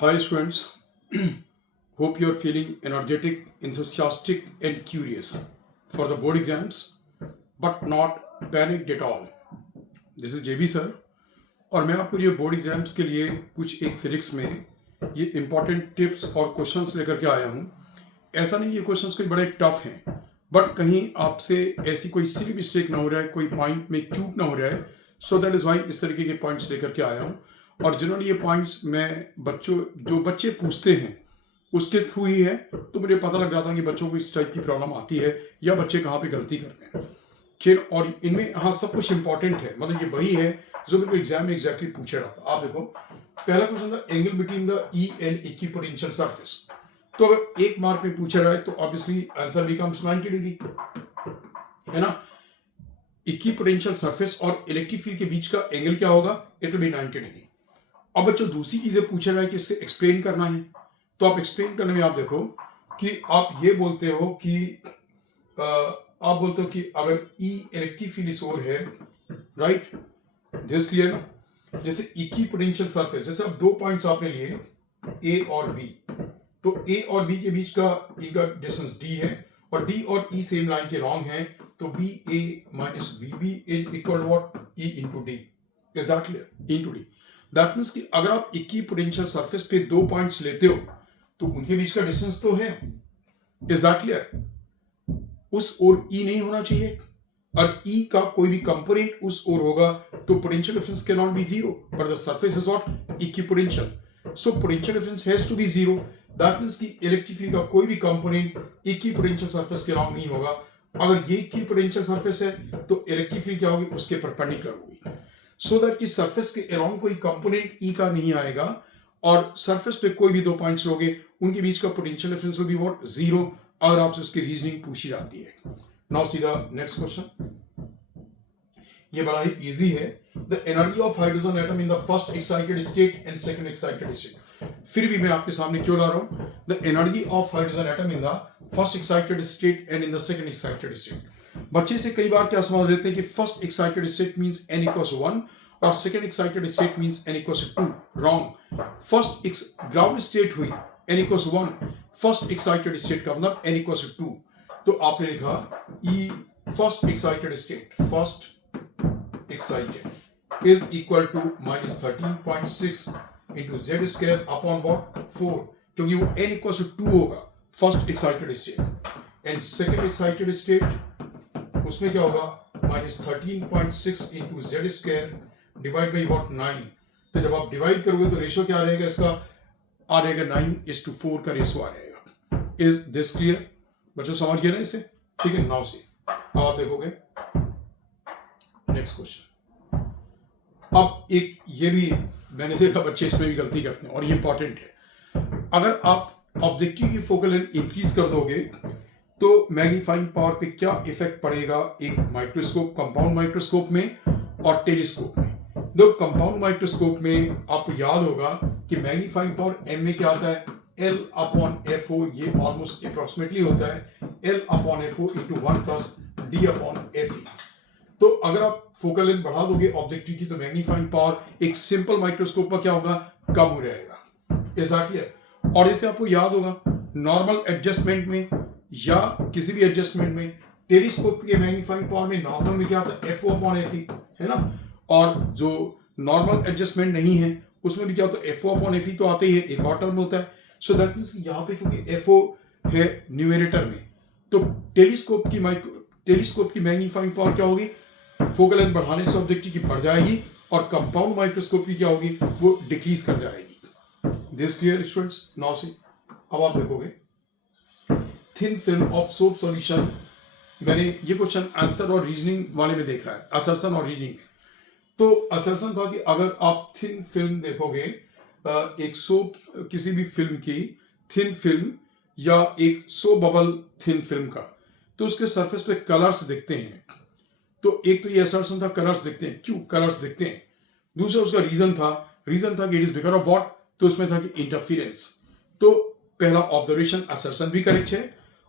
Hi students, hope you are feeling energetic, enthusiastic and curious for the board exams but not panicked at all. This is JB sir और मैं आपको ये board exams के लिए कुछ एक physics में ये इम्पॉर्टेंट टिप्स और क्वेश्चंस लेकर के आया हूँ। ऐसा नहीं ये क्वेश्चंस कोई बड़े टफ हैं बट कहीं आपसे ऐसी कोई सिली मिस्टेक ना हो रहा है, कोई पॉइंट में चूक ना हो रहा है, सो दैट इज़ वाई इस तरीके के पॉइंट्स लेकर के आया हूँ। और जनरली ये पॉइंट्स मैं जो बच्चे पूछते हैं उसके थ्रू ही है, तो मुझे पता लग जाता है कि बच्चों को इस टाइप की प्रॉब्लम आती है या बच्चे कहाँ पे गलती करते हैं। खैर, और इनमें हाँ सब कुछ इंपॉर्टेंट है, मतलब ये वही है जो मेरे को एग्जाम में एग्जैक्टली पूछा जाता। आप देखो, पहला क्वेश्चन था angle between the E and equipotential surface. तो अगर एक मार्क में पूछा जाए तो ऑब्वियसली आंसर बिकम्स 90 डिग्री, है ना। इक्विपोटेंशियल सरफेस और इलेक्ट्रिक फील्ड के बीच का एंगल क्या होगा? It will be 90 degree. अब बच्चों दूसरी चीजें पूछा जाए कि इससे एक्सप्लेन करना है, तो आप एक्सप्लेन करने में आप देखो कि आप ये बोलते हो कि आप बोलते हो कि अगर ई इलेक्ट्रिक फील्ड इस ओर है, राइट, दिस क्लियर ना। जैसे इक्विपोटेंशियल सरफेस, जैसे अब दो पॉइंट्स आपने लिए ए और बी, तो ए और बी के बीच का इनका डिस्टेंस डी है और डी और ई सेम लाइन के लॉन्ग हैं, तो V A minus V B is equal what? E into D. Is that clear? Into D. That means कि अगर आप इक्विपोटेंशियल सरफेस पे दो पॉइंट्स लेते हो तो उनके बीच का डिस्टेंस तो है। Is that clear? उस ओर ई नहीं होना चाहिए, और ई का कोई भी कंपोनेंट उस ओर होगा तो potential difference can not be zero, but the surface is what? Equipotential, so potential difference has to be zero. That means कि इलेक्ट्रिक फील्ड का कोई भी कंपोनेंट इक्विपोटेंशियल सरफेस के अराउंड नहीं होगा। अगर ये इक्विपोटेंशियल सरफेस है तो इलेक्ट्रिक फील्ड क्या होगी? उसके परपेंडिकुलर होगी, सो दैट कि सरफेस के अराउंड कोई कंपोनेंट ई का नहीं आएगा, और सरफेस पे कोई भी दो पॉइंट्स लोगे उनके बीच का potential difference will be what? Zero, अगर आपसे उसकी रीजनिंग पूछी जाती है। Now see the next question, ये बड़ा ही इजी है। The energy of hydrogen atom in the first excited state and second excited state. फिर भी मैं आपके सामने क्यों ला रहा हूं? The energy of hydrogen atom in the first excited state and in the second excited state. बच्चे से कई बार क्या समझ लेते हैं कि first excited state means n equals 1 और second excited state means n equals 2। Wrong. First ground state हुई n equals 1, first excited state का मतलब n इक्वल्स 2। तो आपने लिखा E first excited state, first excited is equal to minus 13.6 into z square upon what? 4, क्योंकि वो n equals to 2 होगा first excited state, and second excited state उसमें क्या होगा? minus 13.6 into z square divide by what? 9। तो जब आप divide करोगे तो रेशियो क्या रहेगा इसका? आ रहेगा 9:4 का रेशियो आ रहेगा। Is this clear? बच्चों समझ गए ना इसे? ठीक है, नाउ से अब आप देखोगे नेक्स्ट क्वेश्चन। अब एक ये भी मैंने देखा बच्चे इसमें भी गलती करते हैं और ये इंपॉर्टेंट है। अगर आप ऑब्जेक्टिव की फोकल लेंथ इंक्रीज कर दोगे तो मैग्नीफाइंग पावर पे क्या इफेक्ट पड़ेगा एक माइक्रोस्कोप, कंपाउंड माइक्रोस्कोप में और टेलीस्कोप में। दो कंपाउंड माइक्रोस्कोप में आपको याद होगा कि मैग्नीफाइंग पावर एम में क्या आता है? एल अपॉन एफ ओ, ये ऑलमोस्ट अप्रोक्सीमेटली होता है L upon F O into 1 plus D upon F E. तो अगर आप फोकल लेंथ बढ़ा दोगे ऑब्जेक्टिव की तो मैग्नीफाइंग पावर एक सिंपल माइक्रोस्कोप का क्या होगा? कम हो जाएगा। Is that clear? और इससे आपको याद होगा नॉर्मल एडजस्टमेंट में या किसी भी एडजस्टमेंट में टेलीस्कोप के मैग्नीफाइंग पावर में नॉर्मल में क्या होता है? F O upon F E, है ना। और जो नॉर्मल एडजस्टमेंट नहीं है उसमें भी क्या होता है? F O upon F E तो आते ही है, एक और टर्म होता है। सो दैट मीन्स यहाँ पे क्योंकि एफ ओ है न्यूमेरेटर में, तो टेलीस्कोप की मैग्नीफाइंग पावर क्या होगी? फोकल लेंथ बढ़ाने से ऑब्जेक्टिव की बढ़ जाएगी और कंपाउंड माइक्रोस्कोप की क्या होगी? वो डिक्रीज कर जाएगी। This clear students? नाउ से अब आप देखोगे thin film of soap solution. मैंने ये क्वेश्चन आंसर और रीजनिंग वाले में देखा है, असर्शन और रीजनिंग में। तो असर्शन था कि अगर आप थिन फिल्म देखोगे, एक सोप किसी भी फिल्म की थिन फिल्म या एक सोप बबल थिन फिल्म का, तो उसके सरफेस पे कलर्स दिखते हैं। तो एक तो ये असर्शन था कलर्स दिखते हैं, क्यों कलर्स दिखते हैं। दूसरा उसका रीजन था कि it is because of what? तो उसमें था कि इंटरफियरेंस। तो पहला ऑब्जर्वेशन असर्शन भी करेक्ट है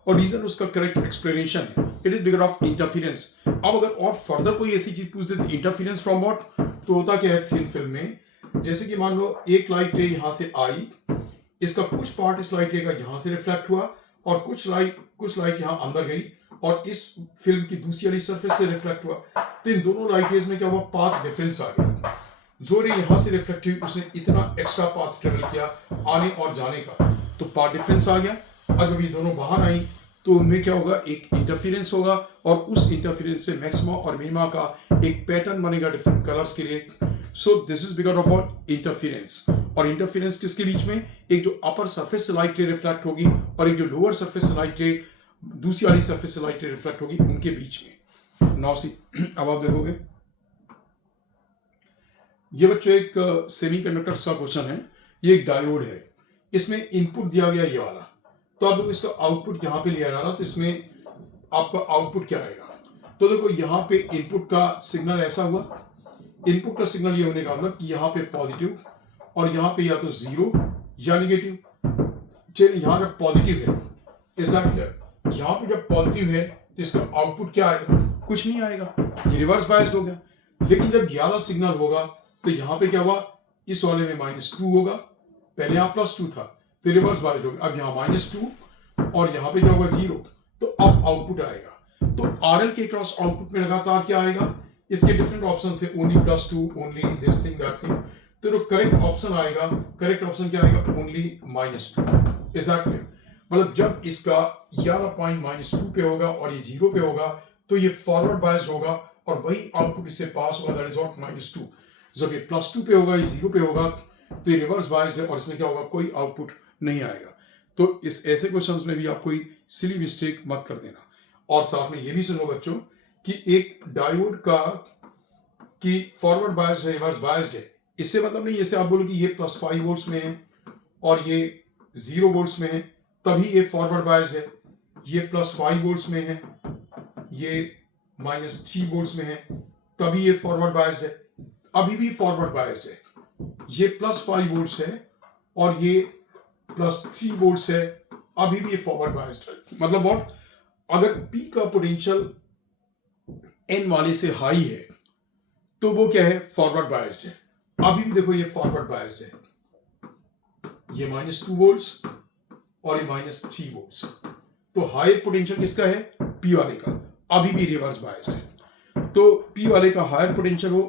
और रीजन उसका करेक्ट एक्सप्लेनेशन है, it is because of interference. अब अगर और फर्दर कोई ऐसी चीज पूछ देते इंटरफियरेंस फ्रॉम व्हाट, तो होता क्या है थिन फिल्म में, जैसे कि मान लो एक लाइट रे यहां से आई इसका कुछ पार्ट इस लाइट रे का यहाँ से रिफ्लेक्ट हुआ और कुछ लाइट यहाँ अंदर गई और इस फिल्म की दूसरी वाली सरफेस से रिफ्लेक्ट हुआ। तो इन दोनों लाइट रेज में क्या हुआ, पाथ डिफरेंस आ गया। जो रे यहाँ से रिफ्लेक्ट हुई उसने इतना एक्स्ट्रा पाथ ट्रेवल किया आने और जाने का, तो पाथ डिफरेंस आ गया। अगर ये दोनों बाहर आई तो उनमें क्या होगा, एक इंटरफेरेंस होगा और उस इंटरफेरेंस से मैक्सिमा और मिनिमा का एक पैटर्न बनेगा डिफरेंट कलर्स के लिए। So this is because of interference. और इंटरफेरेंस किसके बीच में, एक जो अपर सरफेस से लाइट रे रिफ्लेक्ट होगी और एक जो लोअर सरफेस से लाइट रे दूसरी वाली सरफेस से लाइट रे रिफ्लेक्ट होगी, उनके बीच में। नाउ सी, अब आप देखोगे ये बच्चों एक सेमीकंडक्टर का क्वेश्चन है। ये एक डायोड है, इसमें इनपुट दिया गया ये वाला, तो अब इसका आउटपुट यहाँ पे लिया जा रहा, तो इसमें आपका आउटपुट क्या आएगा। तो देखो यहाँ पे इनपुट का सिग्नल ऐसा हुआ, इनपुट का सिग्नल ये होने का मतलब कि यहाँ पे पॉजिटिव और यहाँ पे या तो जीरो या निगेटिव। चलिए यहाँ पे पॉजिटिव है, इज दैट क्लियर। यहाँ पे जब पॉजिटिव है तो इसका आउटपुट क्या आएगा, कुछ नहीं आएगा, ये रिवर्स बायस्ड हो गया। लेकिन जब ये वाला सिग्नल होगा तो यहाँ पे क्या हुआ, इस वाले में -2 होगा, पहले यहाँ +2 था तो रिवर्स बायस्ड हो गया। अब यहाँ -2 और यहाँ पे क्या होगा 0, तो अब आउटपुट आएगा। तो RL के क्रॉस आउटपुट में लगातार क्या आएगा, इसके डिफरेंट ऑप्शन थे, only +2, only this thing that thing. तो जो करेक्ट ऑप्शन आएगा, करेक्ट ऑप्शन क्या आएगा, ओनली -2। Is that clear. मतलब जब इसका ये वाला पॉइंट -2 पे होगा और ये 0 पे होगा तो ये फॉरवर्ड बायस्ड होगा और वही आउटपुट इससे पास होगा, दैट इज व्हाट -2। जब ये +2 पे होगा, ये 0 पे होगा तो ये रिवर्स बायस्ड है और इसमें क्या होगा, कोई आउटपुट नहीं आएगा। तो इस ऐसे क्वेश्चंस में भी आप कोई सिली मिस्टेक मत कर देना। और साथ में ये भी सुनो बच्चों कि एक डायोड का कि फॉरवर्ड बायस्ड है, रिवर्स बायस्ड है, इससे मतलब नहीं जैसे आप बोलो कि ये +5 वोल्ट्स में है और ये 0 वोल्ट्स में है तभी ये फॉरवर्ड बायस्ड है, ये +5 वोल्ट्स में है, ये -3 वोल्ट्स में है तभी ये फॉरवर्ड बायस्ड है, अभी भी फॉरवर्ड बायस्ड है। ये +5 वोल्ट्स है और ये +3 वोल्ट्स है, अभी भी ये फॉरवर्ड बायस्ड है। मतलब व्हाट, अगर P का पोटेंशियल N वाले से हाई है तो वो क्या है, फॉरवर्ड बायस्ड है। अभी भी देखो ये फॉरवर्ड बायस्ड है, ये -2 वोल्ट्स और ये -3 वोल्ट्स। तो हाई पोटेंशियल किसका है, P वाले का, अभी भी रिवर्स बायस्ड है। तो P वाले का हायर पोटेंशियल हो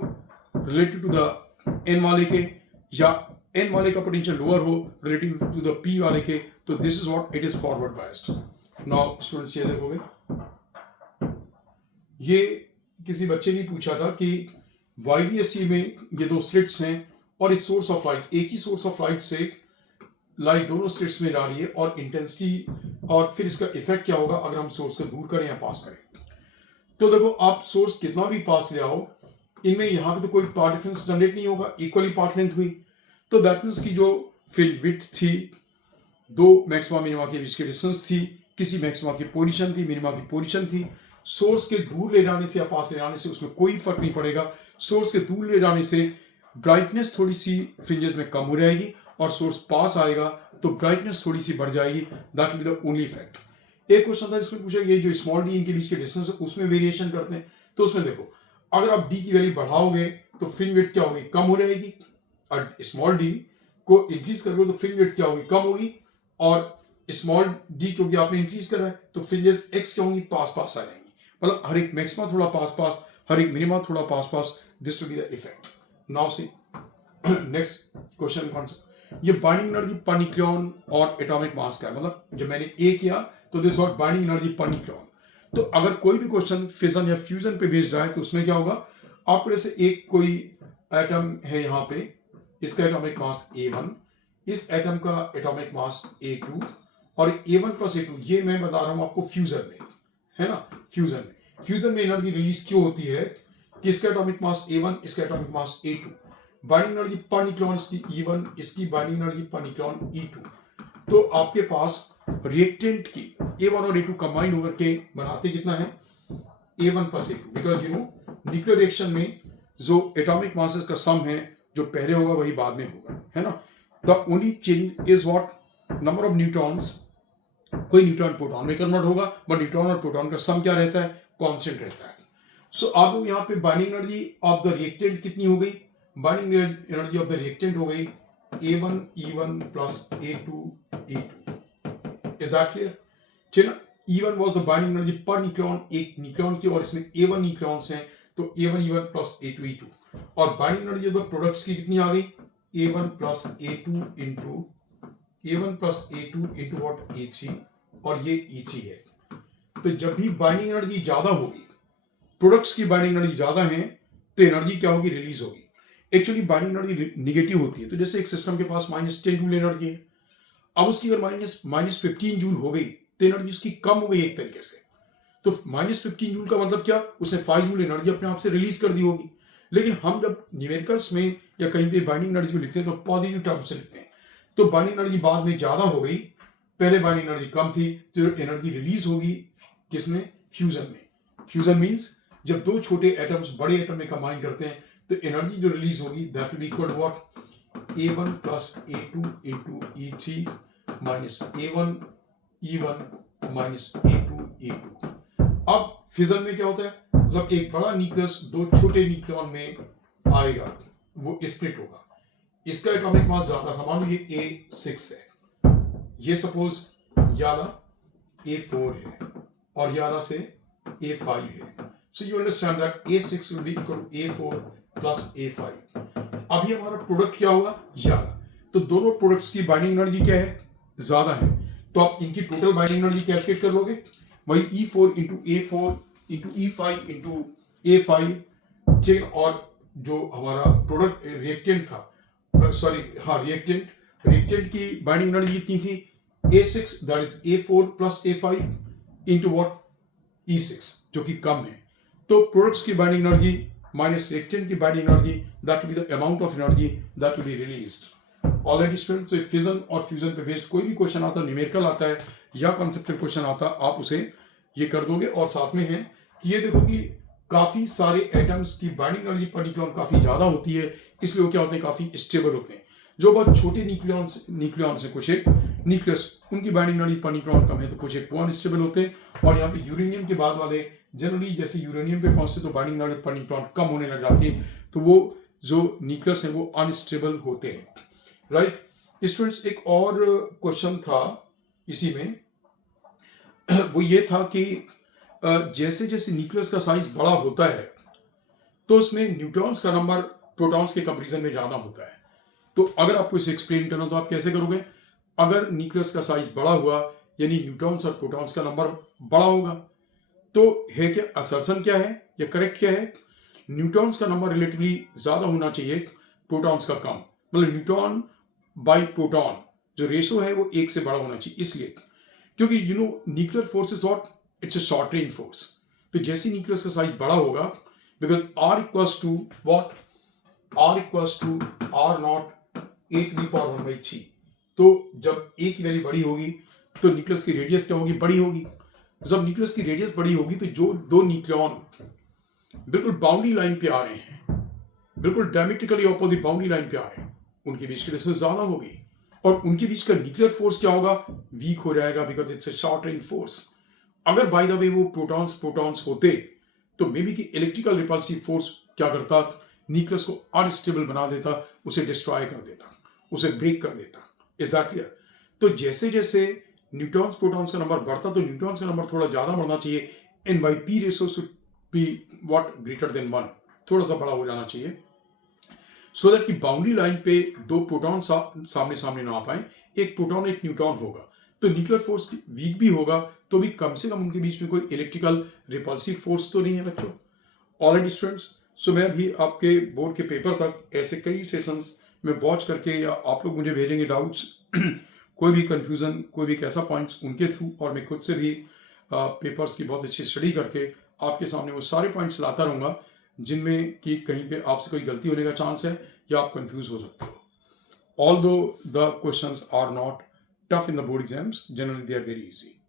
रिलेटेड टू द N वाले के, या N वाले का पोटेंशियल लोअर हो रिलेटिव टू द P वाले के, तो this is what it is forward biased. Now students ये देखोगे, ये किसी बच्चे ने पूछा था कि YDSC में ये दो स्लिट्स हैं और इस सोर्स ऑफ लाइट, एक ही सोर्स ऑफ लाइट से लाइट दोनों स्लिट्स में जा रही है और इंटेंसिटी और फिर इसका इफेक्ट क्या होगा अगर हम सोर्स को दूर करें या पास करें। तो देखो आप सोर्स कितना भी पास ले आओ, इनमें यहाँ पे तो कोई पाथ डिफरेंस जनरेट नहीं होगा, इक्वली पाथ लेंथ हुई। तो दैट मीन्स की जो फील्ड विड्थ थी, दो मैक्सिमा मिनिमा के बीच की डिस्टेंस थी, किसी मैक्सिमा की पोजीशन थी, मिनिमा की पोजीशन थी, सोर्स के दूर ले जाने से या पास ले जाने से उसमें कोई फर्क नहीं पड़ेगा। सोर्स के दूर ले जाने से ब्राइटनेस थोड़ी सी फ्रिंजेस में कम हो जाएगी और सोर्स पास आएगा तो ब्राइटनेस थोड़ी सी बढ़ जाएगी, that will be the only effect. एक क्वेश्चन था जिसमें पूछा ये जो स्मॉल डी इनके बीच के डिस्टेंस है उसमें वेरिएशन करते हैं, तो उसमें देखो अगर आप डी की वैल्यू बढ़ाओगे तो फ्रिंज विड्थ क्या होगी, कम हो जाएगी, और स्मॉल डी को इंक्रीज करोगे तो फ्रिंज विड्थ क्या होगी, कम होगी, और स्मॉल डी क्योंकि आपने इंक्रीज करा है तो फ्रिंजेस एक्स क्या होंगी, पास पास आ जाएंगी। मतलब हर एक मैक्सिमा थोड़ा पास पास, हर एक मिनिमा थोड़ा पास पास, this will be the effect. Now see next question कौन सा, ये बाइंडिंग एनर्जी पर न्यूक्लियन और एटॉमिक मास का है। मतलब जब मैंने ए किया तो this what binding energy per nucleon. तो अगर कोई भी क्वेश्चन फिजन या फ्यूजन पे बेस्ड है तो उसमें क्या होगा, आपको जैसे एक कोई एटम है यहाँ पे, इसका एटॉमिक मास A1, इस एटम का एटॉमिक मास A2 और A1 + A2, ये मैं बता रहा हूँ आपको फ्यूजन में, है ना। फ्यूजन में एनर्जी रिलीज क्यों होती है कि इसका एटॉमिक मास A1, इसका atomic mass A2, binding energy per nucleon इसकी E1, इसकी binding energy per nucleon E2। तो आपके पास रिएक्टेंट की A1 और A2 कंबाइन होकर के बनाते कितना है, A1 + A2, because you know nuclear reaction में जो एटॉमिक मासेस का सम है जो पहले होगा वही बाद में होगा, है ना। The only change is what, number of neutrons, कोई न्यूट्रॉन प्रोटॉन में कन्वर्ट होगा बट न्यूट्रॉन और प्रोटॉन का सम क्या रहता है, कांस्टेंट रहता है। सो आप लोग यहाँ पे binding energy of the reactant कितनी हो गई, binding energy of the reactant हो गई A1 E1 plus A2 E2. Is that clear? चलो E1 was the binding energy per nucleon, एक न्यूक्लियन की, और इसमें A1 न्यूक्लियंस हैं, तो A1 E1 plus A2 E2, और बाइंडिंग एनर्जी अब प्रोडक्ट्स की कितनी आ गई? A1 plus A2 into A1 plus A2 into what? E3, और ये E3 है। तो जब भी बाइंडिंग एनर्जी ज्यादा होगी, प्रोडक्ट्स की बाइंडिंग एनर्जी ज्यादा है, तो एनर्जी क्या होगी? रिलीज होगी। एक्चुअली बाइंडिंग एनर्जी निगेटिव होती है, तो जैसे एक सिस्टम के पास -10 जूल एनर्जी है, अब उसकी अगर -15 जूल हो गई, तो एनर्जी उसकी कम हो गई एक तरीके से। तो -15 जूल का मतलब क्या? उसने 5 जूल एनर्जी अपने आप से रिलीज कर दी होगी। लेकिन हम जब न्यूमेरिकल्स में या कहीं पे बाइंडिंग एनर्जी को लिखते हैं तो पॉजिटिव टर्म से लिखते हैं। तो बाइंडिंग एनर्जी बाद में ज्यादा हो गई, पहले बाइंडिंग एनर्जी कम थी, तो एनर्जी रिलीज होगी किसमें? फ्यूजन में। फ्यूजन मींस जब दो छोटे एटम्स बड़े एटम में कंबाइन करते हैं, तो एनर्जी जो रिलीज होगी that will equal to what? A1 plus A2 into E3 minus A1 E1 minus A2 E2। अब फिजन में क्या होता है? जब एक बड़ा न्यूक्लियस दो छोटे न्यूक्लियन में आएगा, वो स्प्लिट होगा। इसका एटॉमिक मास ज्यादा था, मान लो ये A6 है, ये सपोज याला A4 है, और याला से A5 है। So you understand that A6 will be equal to A4 plus A5। अभी हमारा प्रोडक्ट क्या हुआ? याला। तो दोनों प्रोडक्ट्स की बाइंडिंग एनर्जी क्या है? ज्यादा है, तो आप इनकी टोटल बाइंडिंग एनर्जी कैलकुलेट कर लोगे, वही E4 into A4 into E5 into A5, ठीक। और जो हमारा प्रोडक्ट रिएक्टेंट था, रिएक्टेंट की बाइंडिंग एनर्जी कितनी थी? A6 that is A4 plus A5 into what? E6, जो कि कम है। तो प्रोडक्ट्स की बाइंडिंग एनर्जी माइनस रिएक्टेंट की binding energy, that will be the amount of energy that will be released. Already student, तो fission और फ्यूजन पे based कोई भी क्वेश्चन आता है, न्यूमेरिकल आता है या कॉन्सेप्चुअल क्वेश्चन आता है, आप उसे ये कर दोगे। और साथ में है कि ये देखो कि काफी सारे एटम्स की बाइंडिंग एनर्जी पर न्यूक्लियन काफी ज्यादा होती है, इसलिए वो क्या होते हैं? काफी स्टेबल होते हैं। जो बहुत छोटे न्यूक्लियन से कुछ एक न्यूक्लियस, उनकी बाइंडिंग एनर्जी पर न्यूक्लियन कम है, तो कुछ एक वो अनस्टेबल होते हैं। और यहाँ पे यूरेनियम के बाद वाले जनरली जैसे यूरेनियम पे पहुंचते तो बाइंडिंग एनर्जी पर न्यूक्लियन कम होने लग जाती है, तो वो जो न्यूक्लियस है वो अनस्टेबल होते हैं, राइट। स्टूडेंट्स, एक और क्वेश्चन था इसी में, वो ये था कि जैसे जैसे न्यूक्लियस का साइज बड़ा होता है, तो उसमें न्यूट्रॉन्स का नंबर प्रोटॉन्स के कंपैरिजन में ज्यादा होता है। तो अगर आपको इसे एक्सप्लेन करना, तो आप कैसे करोगे? अगर न्यूक्लियस का साइज बड़ा हुआ, यानी न्यूट्रॉन्स और प्रोटॉन्स का नंबर बड़ा होगा, तो है क्या असर्शन क्या है या करेक्ट क्या है? न्यूट्रॉन्स का नंबर रिलेटिवली ज्यादा होना चाहिए, प्रोटॉन्स का कम। मतलब न्यूट्रॉन बाई प्रोटॉन जो रेशो है वो 1 से बड़ा होना चाहिए, इसलिए क्योंकि nuclear force is what? It's a short range force. तो जैसे न्यूक्लियस का साइज बड़ा होगा, because R equals to what? R equals to R not A to the power 1/3। तो जब A की वैल्यू बड़ी होगी, तो न्यूक्लियस की रेडियस क्या होगी? बड़ी होगी। जब न्यूक्लियस की रेडियस बड़ी होगी, तो जो दो न्यूक्लियन बिल्कुल बाउंड्री लाइन पे आ रहे हैं, बिल्कुल डायमेट्रिकली ऑपोजिट बाउंड्री लाइन पे आ रहे हैं, उनके बीच की डिस्टेंस ज्यादा होगी, और उनके बीच का न्यूक्लियर फोर्स क्या होगा? वीक हो जाएगा, because it's a short range force. अगर बाय द वे वो प्रोटॉन्स होते, तो मे बी कि इलेक्ट्रिकल रिपल्सिव फोर्स क्या करता? न्यूक्लियस को अनस्टेबल बना देता, उसे डिस्ट्रॉय कर देता, उसे ब्रेक कर देता। Is that clear? तो जैसे जैसे न्यूट्रॉन्स प्रोटॉन्स का नंबर बढ़ता, तो न्यूट्रॉन्स का नंबर थोड़ा ज्यादा बढ़ना चाहिए। N/P ratio should be what? Greater than 1, थोड़ा सा बड़ा हो जाना चाहिए, सो दैट कि बाउंड्री लाइन पे दो प्रोटॉन सामने सामने ना आ पाए, एक प्रोटॉन एक न्यूट्रॉन होगा, तो न्यूक्लियर फोर्स वीक भी होगा, तो भी कम से कम उनके बीच में कोई इलेक्ट्रिकल रिपल्सिव फोर्स तो नहीं है बच्चों। ऑलरेडी स्टूडेंट्स, सो मैं भी आपके बोर्ड के पेपर तक ऐसे कई सेशंस में वॉच करके, या आप लोग मुझे भेजेंगे डाउट्स कोई भी कंफ्यूजन, कोई भी कैसा पॉइंट्स, उनके थ्रू, और मैं खुद से भी पेपर्स की बहुत अच्छी स्टडी करके आपके सामने वो सारे पॉइंट्स लाता रहूँगा, जिनमें कि कहीं पे आपसे कोई गलती होने का चांस है या आप कंफ्यूज हो सकते हो। Although the questions are not tough in the board exams, generally they are very easy.